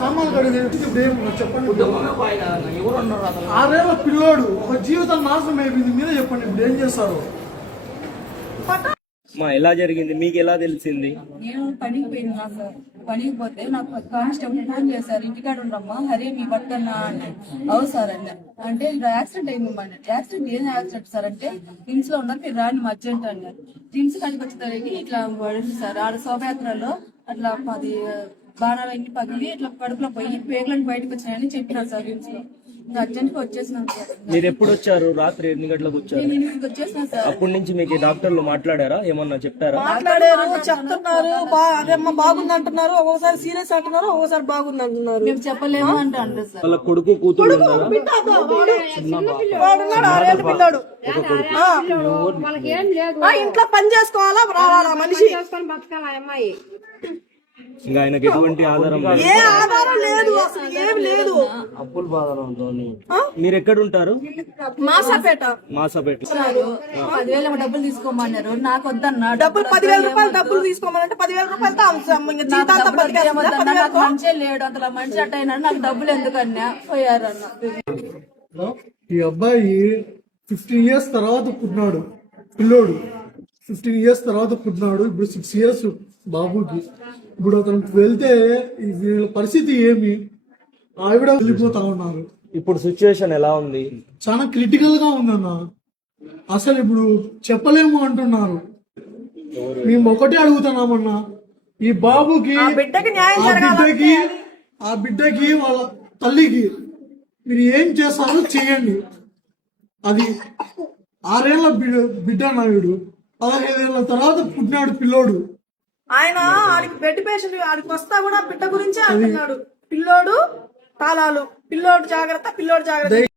సామాన్లు కడిగి ఇప్పుడు ఏమన్నా చెప్పండి. 6 ఏళ్ల పిల్లోడు ఒక జీవితం నాశనం అయిపోయింది, మీరే చెప్పండి ఇప్పుడు ఏం చేస్తారు? ఎలా జరిగింది, మీకు ఎలా తెలిసింది? నేను పనికి పోయినా సార్. పనికి పోతే నాకు కానిస్టేబుల్ ఫోన్ చేశారు, ఇంటికాడ ఉండమ్మా హరి మీ భర్త అన్నా అంటే అవు సార్ అన్న అంటే యాక్సిడెంట్ అయిందమ్మా. యాక్సిడెంట్ ఏం యాక్సిడెంట్ సార్ అంటే టిమ్స్ లో ఉన్నారు, మీరు రాని అర్జెంట్ అన్నారు. టిమ్స్ కడికి వచ్చేసరికి ఇట్లా పడింది సార్. ఆడ శోభయాత్రలో అట్లా అది బాణాలన్నీ పగిలి ఇట్లా కడుపులో పోయి పేగులను బయటకు వచ్చినాయని చెప్పినారు సార్. టిమ్స్ లో అర్జెంట్ గా వచ్చేసినాను సార్. మీరు ఎప్పుడు వచ్చారు? రాత్రి ఎన్ని గంటలకు వచ్చారు? నేను 8కి వచ్చేసినాను సార్. అప్పటి నుంచి మీకు డాక్టర్లు మాట్లాడారా, ఏమన్నా చెప్పారా? మాట్లాడారు, చెప్తున్నారు. అదేమ్మా బాగుంది అంటున్నారు, ఒక్కోసారి సీరియస్ అంటున్నారు, ఒక్కోసారి బాగుంది అంటున్నారు. మేము చెప్పలేము అంటే అంటారు సార్. వాళ్ళ కొడుకు కూతురు ఉన్నారా? వాడున్నాడు 6 ఏళ్ళ పిల్లోడు. ఇంట్లో పని చేసుకోవాలా, రావాలా మనిషి. ఇంకా ఆయనకి ఎటువంటి ఆధారం లేదు. ఏ ఆధారం లేదు, అసలు ఏమి లేదు. అప్పుల బాధలో ఉంటుంది. మీరు ఎక్కడ ఉంటారు? మాసాపేట. 10,000 డబ్బులు తీసుకోమన్నారు, నాకు వద్దన్నా. డబ్బులు 10,000 రూపాయలు డబ్బులు తీసుకోమనంటే 10,000 రూపాయలతో నాకు మంచి లేడు, అంతలో మంచి అట్ట అయినా నాకు డబ్బులు ఎందుకన్నా పోయారన్న. ఈ అబ్బాయి 15 years తర్వాత పుట్టినాడు పిల్లోడు. 15 years తర్వాత పుట్టినాడు. ఇప్పుడు 6 years బాబుకి. ఇప్పుడు అతనికి వెళ్తే వీళ్ళ పరిస్థితి ఏమి? ఆవిడ వెళ్ళిపోతా ఉన్నారు. ఇప్పుడు సిచ్యువేషన్ ఎలా ఉంది? చాలా క్రిటికల్ గా ఉందన్న. అసలు ఇప్పుడు చెప్పలేము అంటున్నారు. మేము ఒకటే అడుగుతున్నామన్నా, ఈ బాబుకి ఆ బిడ్డకి న్యాయం ఆ బిడ్డకి వాళ్ళ తల్లికి మీరు ఏం చేస్తారో చేయండి. అది 6 ఏళ్ల బిడ్డ నాయుడు, 15 ఏళ్ల తర్వాత పుట్టినాడు పిల్లోడు. ఆయన ఆడికి బెడ్ పేషెంట్, ఆడికి వస్తా కూడా బిడ్డ గురించే అంటున్నాడు. పిల్లోడు తాళాలు, పిల్లోడు జాగ్రత్త, పిల్లోడు జాగ్రత్త.